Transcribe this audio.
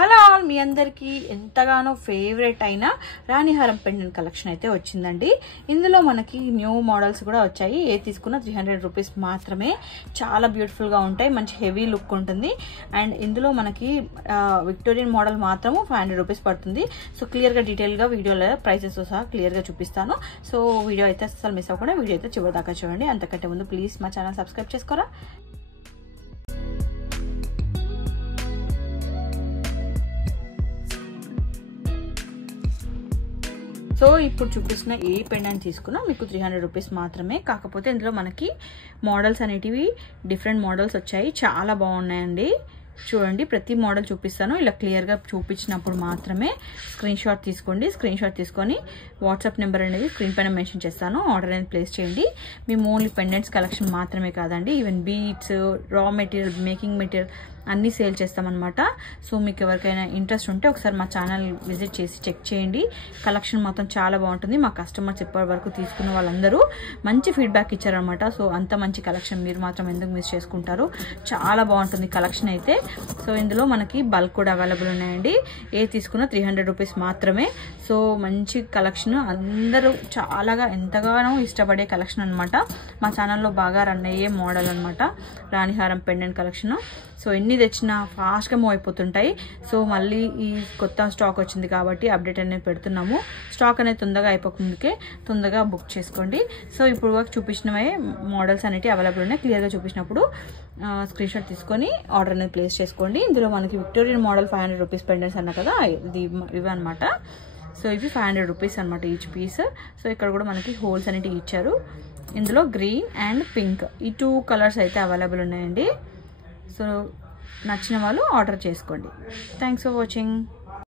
Hello all, మీ అందరికీ ఎంతగానో favourite అయిన రాణిహారం పెండెంట్ కలెక్షన్ అయితే వచ్చిందండి. ఇందులో మనకి న్యూ మోడల్స్ కూడా వచ్చాయి. ఏ తీసుకున్నా 300 రూపీస్ మాత్రమే. చాలా బ్యూటిఫుల్గా ఉంటాయి, మంచి హెవీ లుక్ ఉంటుంది. అండ్ ఇందులో మనకి విక్టోరియన్ మోడల్ మాత్రము 500 రూపీస్ పడుతుంది. సో క్లియర్గా డీటెయిల్గా వీడియోలో ప్రైసెస్ సహా క్లియర్గా చూపిస్తాను. సో వీడియో అయితే అసలు మిస్ అవ్వకుండా వీడియో అయితే చివరి దాకా చూడండి. అంతకంటే ముందు ప్లీజ్ మా ఛానల్ సబ్స్క్రైబ్ చేసుకోరా. సో ఇప్పుడు చూపిస్తున్న ఏ పెండెంట్ తీసుకున్నా మీకు 300 రూపీస్ మాత్రమే. కాకపోతే ఇందులో మనకి మోడల్స్ అనేటివి డిఫరెంట్ మోడల్స్ వచ్చాయి, చాలా బాగున్నాయండి. చూడండి, ప్రతి మోడల్ చూపిస్తాను. ఇలా క్లియర్గా చూపించినప్పుడు మాత్రమే స్క్రీన్ షాట్ తీసుకోండి. స్క్రీన్ షాట్ తీసుకొని వాట్సాప్ నెంబర్ అనేది స్క్రీన్ పైన మెన్షన్ చేస్తాను. ఆర్డర్ అనేది ప్లేస్ చేయండి. మేము ఓన్లీ పెండెంట్స్ కలెక్షన్ మాత్రమే కాదండి, even beads, raw material, making material అన్నీ సేల్ చేస్తామన్నమాట. సో మీకు ఎవరికైనా ఇంట్రెస్ట్ ఉంటే ఒకసారి మా ఛానల్ విజిట్ చేసి చెక్ చేయండి. కలెక్షన్ మాత్రం చాలా బాగుంటుంది. మా కస్టమర్స్ ఇప్పటి వరకు తీసుకున్న వాళ్ళందరూ మంచి ఫీడ్బ్యాక్ ఇచ్చారనమాట. సో అంత మంచి కలెక్షన్ మీరు మాత్రం ఎందుకు మిస్ చేసుకుంటారు, చాలా బాగుంటుంది కలెక్షన్ అయితే. సో ఇందులో మనకి బల్క్ కూడా అవైలబుల్ ఉన్నాయండి. ఏ తీసుకున్నా 300 రూపీస్ మాత్రమే. సో మంచి కలెక్షన్, అందరూ చాలాగా ఎంతగానో ఇష్టపడే కలెక్షన్ అనమాట. మా ఛానల్లో బాగా రన్ అయ్యే మోడల్ అనమాట రాణిహారం పెండెంట్ కలెక్షన్. సో ఎన్ని తెచ్చినా ఫాస్ట్గా మూవ్ అయిపోతుంటాయి. సో మళ్ళీ ఈ కొత్త స్టాక్ వచ్చింది కాబట్టి అప్డేట్ అనేది పెడుతున్నాము. స్టాక్ అనేది తొందరగా అయిపోతుందికే తొందరగా బుక్ చేసుకోండి. సో ఇప్పుడు వరకు చూపించినవే మోడల్స్ అనేవి అవైలబుల్ ఉన్నాయి. క్లియర్గా చూపించినప్పుడు స్క్రీన్ షాట్ తీసుకొని ఆర్డర్ అనేది ప్లేస్ చేసుకోండి. ఇందులో మనకి విక్టోరియన్ మోడల్ 500 రూపీస్ పెండెంట్స్ అన్న కదా, ఇవి అనమాట. సో ఇవి 500 రూపీస్ అనమాట ఈచ్ పీస్. సో ఇక్కడ కూడా మనకి హోల్స్ అనేవి ఇచ్చారు. ఇందులో గ్రీన్ అండ్ పింక్ ఈ 2 కలర్స్ అయితే అవైలబుల్ ఉన్నాయండి. సో నచ్చిన వాళ్ళు ఆర్డర్ చేసుకోండి. Thanks for watching.